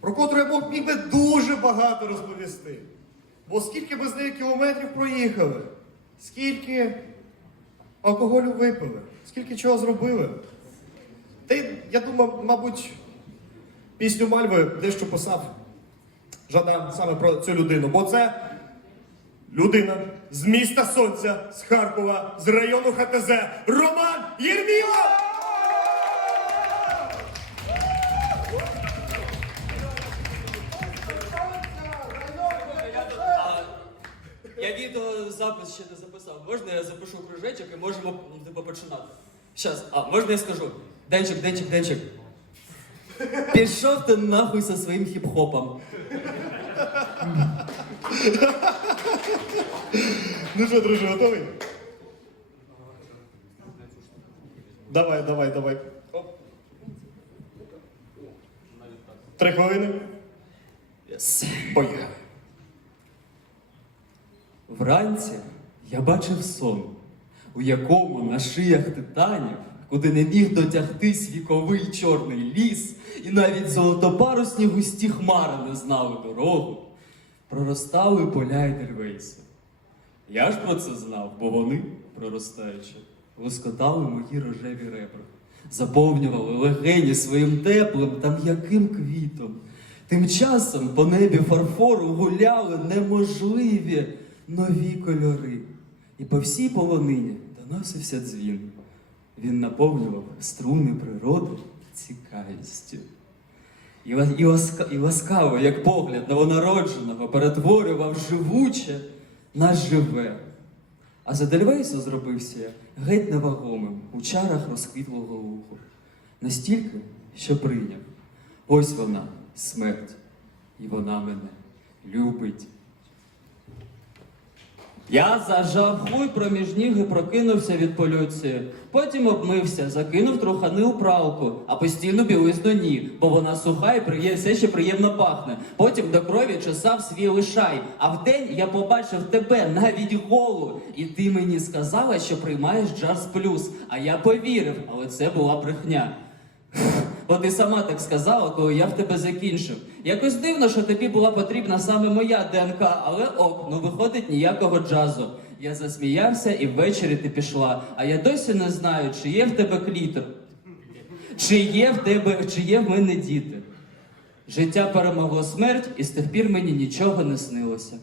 про котру я мог міг би дуже багато розповісти. Бо скільки ми з нею кілометрів проїхали, скільки алкоголю випили, скільки чого зробили. Та й, я думав, мабуть, пісню Мальви дещо писав Жадан саме про цю людину, бо це людина з міста Сонця, з Харкова, з району ХТЗ, Роман Єрмілов! Відеозапис ще не записав. Можна я запишу кружечок і можемо типу, починати. Щас, а можна я скажу? Денчик, денчик, денчик. Пішов ти нахуй зі своїм хіп-хопом. Ну що, друже, готовий? Давай, давай, давай. Оп. Три хвилини. Yes. Поїхали. Вранці я бачив сон, у якому на шиях титанів, куди не міг дотягтись віковий чорний ліс, і навіть золотопарусні густі хмари не знали дорогу, проростали поля й деревейси. Я ж про це знав, бо вони, проростаючи, лоскотали мої рожеві ребра, заповнювали легені своїм теплим та м'яким квітом. Тим часом по небі фарфору гуляли неможливі нові кольори. І по всій полонині доносився дзвін. Він наповнював струни природи цікавістю. І, і, ласка, і ласкаво, як погляд новонародженого, перетворював живуче на живе. А за Дельвейсу зробився геть невагомим у чарах розквітлого лугу. Настільки, що прийняв. Ось вона, смерть, і вона мене любить. Я зажав хуй проміж ніг і прокинувся від полюції. Потім обмився, закинув трухани у пралку, а постійну білизну ні, бо вона суха і приє... все ще приємно пахне. Потім до крові чесав свій лишай. А вдень я побачив тебе навіть голу. І ти мені сказала, що приймаєш джаз плюс. А я повірив, але це була брехня. От і сама так сказала, коли я в тебе закінчив. Якось дивно, що тобі була потрібна саме моя ДНК, але ок, ну виходить ніякого джазу. Я засміявся і ввечері ти пішла. А я досі не знаю, чи є в тебе клітор, чи є в тебе, чи є в мене діти. Життя перемогло смерть, і з тих пір мені нічого не снилося.